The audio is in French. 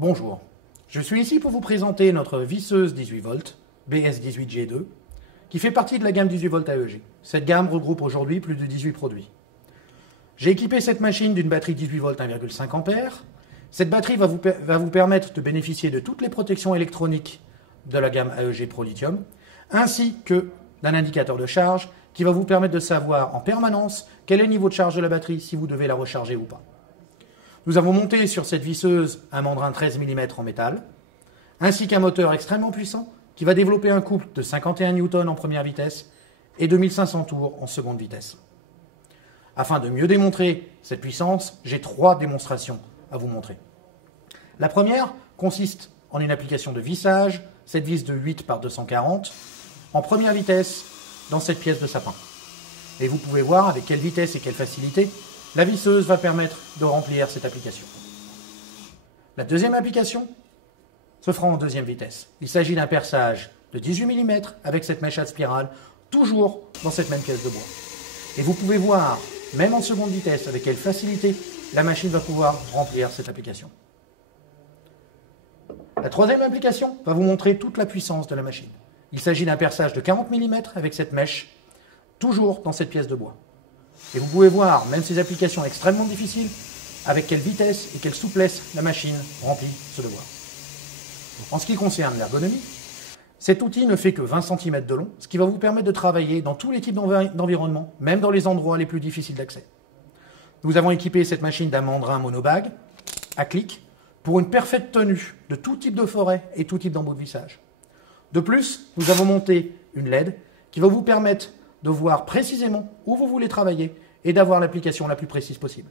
Bonjour, je suis ici pour vous présenter notre visseuse 18 volts, BS18G2, qui fait partie de la gamme 18 volts AEG. Cette gamme regroupe aujourd'hui plus de 18 produits. J'ai équipé cette machine d'une batterie 18 volts 1,5 A. Cette batterie va vous permettre de bénéficier de toutes les protections électroniques de la gamme AEG Pro Lithium, ainsi que d'un indicateur de charge qui va vous permettre de savoir en permanence quel est le niveau de charge de la batterie, si vous devez la recharger ou pas. Nous avons monté sur cette visseuse un mandrin 13 mm en métal, ainsi qu'un moteur extrêmement puissant qui va développer un couple de 51 Newton en première vitesse et de 1500 tours en seconde vitesse. Afin de mieux démontrer cette puissance, j'ai 3 démonstrations à vous montrer. La première consiste en une application de vissage, cette vis de 8 par 240, en première vitesse dans cette pièce de sapin. Et vous pouvez voir avec quelle vitesse et quelle facilité la visseuse va permettre de remplir cette application. La deuxième application se fera en deuxième vitesse. Il s'agit d'un perçage de 18 mm avec cette mèche à spirale, toujours dans cette même pièce de bois. Et vous pouvez voir, même en seconde vitesse, avec quelle facilité la machine va pouvoir remplir cette application. La troisième application va vous montrer toute la puissance de la machine. Il s'agit d'un perçage de 40 mm avec cette mèche, toujours dans cette pièce de bois. Et vous pouvez voir, même ces applications extrêmement difficiles, avec quelle vitesse et quelle souplesse la machine remplit ce devoir. En ce qui concerne l'ergonomie, cet outil ne fait que 20 cm de long, ce qui va vous permettre de travailler dans tous les types d'environnements, même dans les endroits les plus difficiles d'accès. Nous avons équipé cette machine d'un mandrin monobag, à clic, pour une parfaite tenue de tout type de forêt et tout type d'embout de vissage. De plus, nous avons monté une LED qui va vous permettre de voir précisément où vous voulez travailler et d'avoir l'application la plus précise possible.